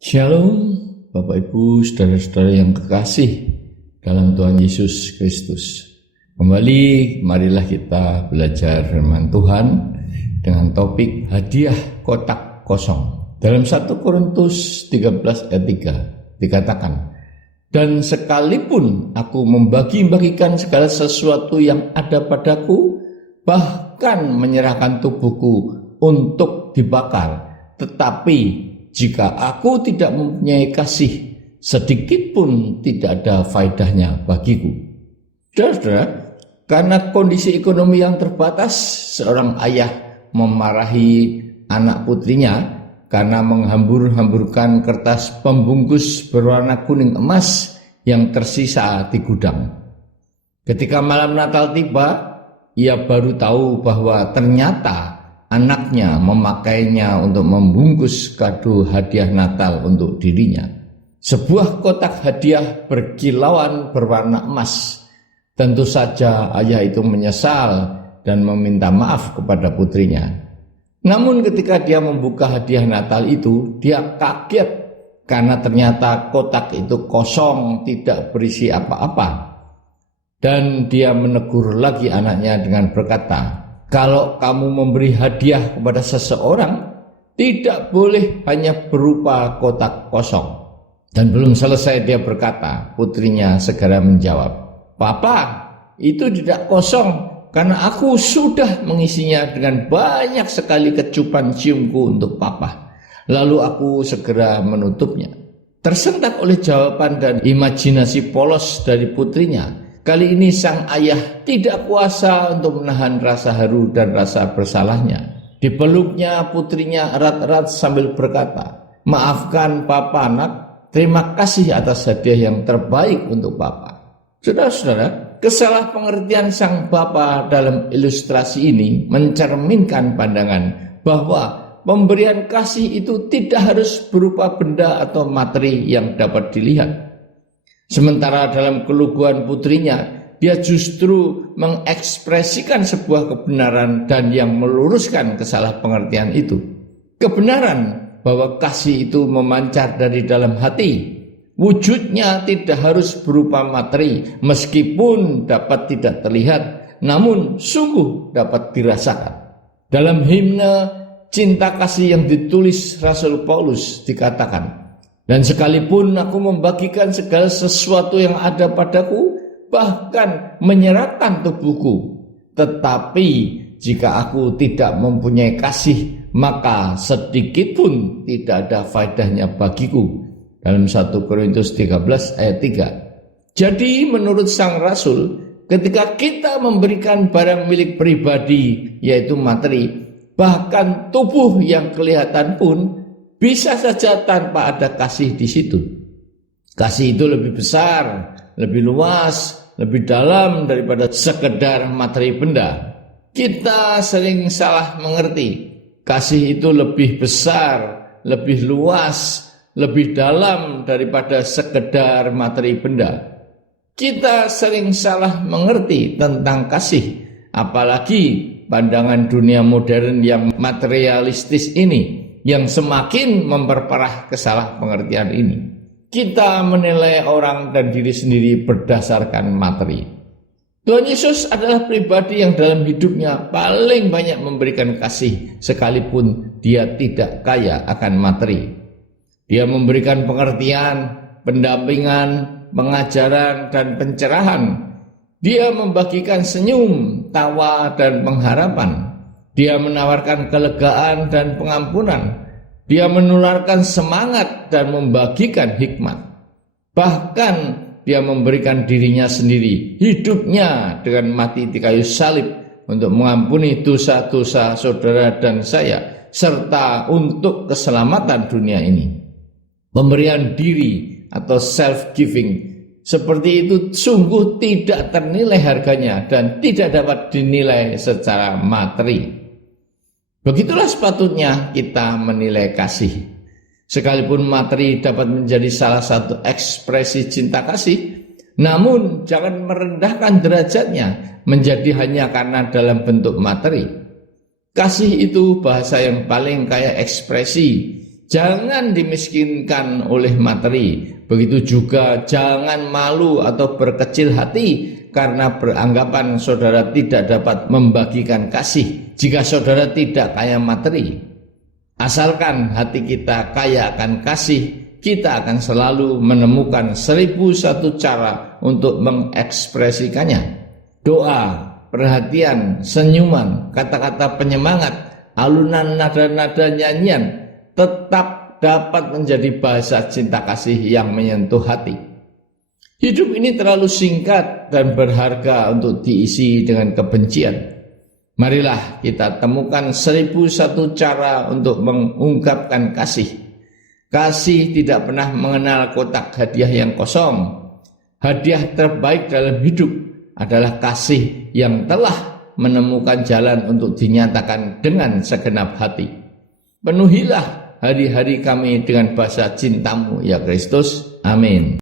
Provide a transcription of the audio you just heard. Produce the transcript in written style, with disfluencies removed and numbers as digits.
Shalom, Bapak Ibu, saudara-saudara yang kekasih dalam Tuhan Yesus Kristus. Kembali, marilah kita belajar firman Tuhan dengan topik hadiah kotak kosong. Dalam 1 Korintus 13 ayat 3 dikatakan, dan sekalipun aku membagi-bagikan segala sesuatu yang ada padaku, bahkan menyerahkan tubuhku untuk dibakar, tetapi jika aku tidak mempunyai kasih, sedikit pun tidak ada faedahnya bagiku. Saudara, karena kondisi ekonomi yang terbatas, seorang ayah memarahi anak putrinya karena menghambur-hamburkan kertas pembungkus berwarna kuning emas yang tersisa di gudang. Ketika malam Natal tiba, ia baru tahu bahwa ternyata anaknya memakainya untuk membungkus kado hadiah Natal untuk dirinya. Sebuah kotak hadiah berkilauan berwarna emas. Tentu saja ayah itu menyesal dan meminta maaf kepada putrinya. Namun ketika dia membuka hadiah Natal itu, dia kaget karena ternyata kotak itu kosong, tidak berisi apa-apa. Dan dia menegur lagi anaknya dengan berkata, kalau kamu memberi hadiah kepada seseorang, tidak boleh hanya berupa kotak kosong. Dan belum selesai dia berkata, putrinya segera menjawab, Papa, itu tidak kosong, karena aku sudah mengisinya dengan banyak sekali kecupan ciumku untuk Papa. Lalu aku segera menutupnya. Tersentak oleh jawaban dan imajinasi polos dari putrinya, kali ini sang ayah tidak kuasa untuk menahan rasa haru dan rasa bersalahnya. Dipeluknya putrinya erat-erat sambil berkata, maafkan Papa nak, terima kasih atas hadiah yang terbaik untuk Papa. Saudara-saudara, kesalahpengertian sang Bapa dalam ilustrasi ini mencerminkan pandangan bahwa pemberian kasih itu tidak harus berupa benda atau materi yang dapat dilihat. Sementara dalam keluguan putrinya, dia justru mengekspresikan sebuah kebenaran dan yang meluruskan kesalahpengertian itu. Kebenaran bahwa kasih itu memancar dari dalam hati. Wujudnya tidak harus berupa materi, meskipun dapat tidak terlihat, namun sungguh dapat dirasakan. Dalam himne cinta kasih yang ditulis Rasul Paulus dikatakan, dan sekalipun aku membagikan segala sesuatu yang ada padaku, bahkan menyerahkan tubuhku, tetapi jika aku tidak mempunyai kasih, maka sedikit pun tidak ada faedahnya bagiku. Dalam 1 Korintus 13 ayat 3. Jadi menurut sang Rasul, ketika kita memberikan barang milik pribadi, yaitu materi, bahkan tubuh yang kelihatan pun, bisa saja tanpa ada kasih di situ. Kasih itu lebih besar, lebih luas, lebih dalam daripada sekedar materi benda. Kita sering salah mengerti. Kasih itu lebih besar, lebih luas, lebih dalam daripada sekedar materi benda. Kita sering salah mengerti tentang kasih, apalagi pandangan dunia modern yang materialistis ini, yang semakin memperparah kesalahpengertian ini. Kita menilai orang dan diri sendiri berdasarkan materi. Tuhan Yesus adalah pribadi yang dalam hidupnya paling banyak memberikan kasih, sekalipun dia tidak kaya akan materi. Dia memberikan pengertian, pendampingan, pengajaran, dan pencerahan. Dia membagikan senyum, tawa, dan pengharapan. Dia menawarkan kelegaan dan pengampunan. Dia menularkan semangat dan membagikan hikmat. Bahkan dia memberikan dirinya sendiri, hidupnya dengan mati di kayu salib untuk mengampuni dosa-dosa saudara dan saya, serta untuk keselamatan dunia ini. Pemberian diri atau self-giving seperti itu sungguh tidak ternilai harganya dan tidak dapat dinilai secara materi. Begitulah sepatutnya kita menilai kasih. Sekalipun materi dapat menjadi salah satu ekspresi cinta kasih, namun jangan merendahkan derajatnya menjadi hanya karena dalam bentuk materi. Kasih itu bahasa yang paling kaya ekspresi, Jangan dimiskinkan oleh materi. Begitu juga jangan malu atau berkecil hati karena beranggapan saudara tidak dapat membagikan kasih jika saudara tidak kaya materi. Asalkan hati kita kaya akan kasih, kita akan selalu menemukan 1001 cara untuk mengekspresikannya. Doa, perhatian, senyuman, kata-kata penyemangat, alunan nada-nada nyanyian tetap dapat menjadi bahasa cinta kasih yang menyentuh hati. Hidup ini terlalu singkat dan berharga untuk diisi dengan kebencian. Marilah kita temukan 1001 cara untuk mengungkapkan kasih. Kasih tidak pernah mengenal kotak hadiah yang kosong. Hadiah terbaik dalam hidup adalah kasih yang telah menemukan jalan untuk dinyatakan dengan segenap hati. Penuhilah hari-hari kami dengan bahasa cintamu ya Kristus. Amin.